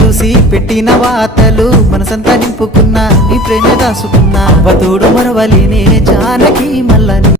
చూసి పెట్టిన వాతలు మనసంతా నింపుకున్నా నీ ప్రేమ దాసుకున్నా అవతోడు మరవలినే జానకి మల్లని